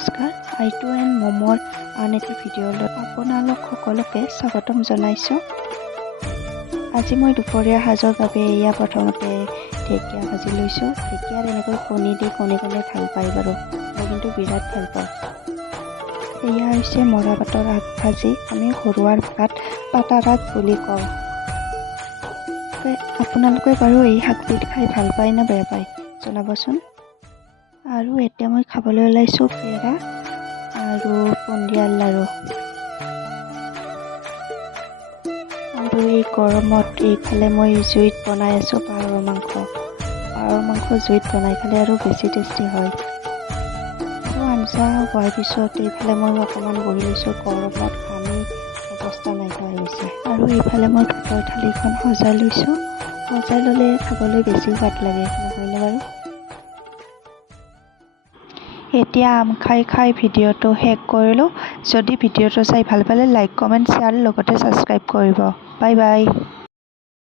নমস্কাৰ। আইটু এণ্ড মমৰ আন এটি ভিডিঅ'লৈ আপোনালোক সকলোকে স্বাগতম জনাইছোঁ। আজি মই দুপৰীয়া সাজৰ বাবে এয়া প্ৰথমতে ঢেকীয়া ভাজি লৈছোঁ। ঢেকীয়াত এনেকৈ কণী দি কণী ভাল পায় বাৰু, মই কিন্তু বিৰাট ভাল পাওঁ। এয়া হৈছে মৰাপাতৰ আগ ভাজি, আমি ঘৰুৱাৰ ভাষাত পাতাৰ আগ বুলি কওঁ। আপোনালোকে বাৰু এই শাকবিধ খাই ভাল পায় নে বেয়া পায় জনাবচোন। আৰু এতিয়া মই খাবলৈ ওলাইছোঁ পেৰা আৰু বুন্দিয়াৰ লাড়ু। আৰু এই গৰমত এইফালে মই জুইত বনাই আছোঁ পাৰৰ মাংস। পাৰৰ মাংস জুইত বনাই খালে আৰু বেছি টেষ্টি হয়। আৰু আঞ্জা হোৱাৰ পিছত এইফালে মই অকণমান বহি লৈছোঁ। গৰমত ঘামি অৱস্থা নাইকিয়া হৈছে। আৰু এইফালে মই ভাতৰ থালিখন সজাই লৈছোঁ। সজাই ল'লে খাবলৈ বেছি সোৱাদ লাগে, নহয়নে বাৰু? এতিয়া আম খাই ভিডিঅ'টো শেষ কৰিলোঁ। যদি ভিডিঅ'টো চাই ভাল পালে লাইক, কমেণ্ট, শ্বেয়াৰ লগতে ছাবস্ক্ৰাইব কৰিব। Bye bye.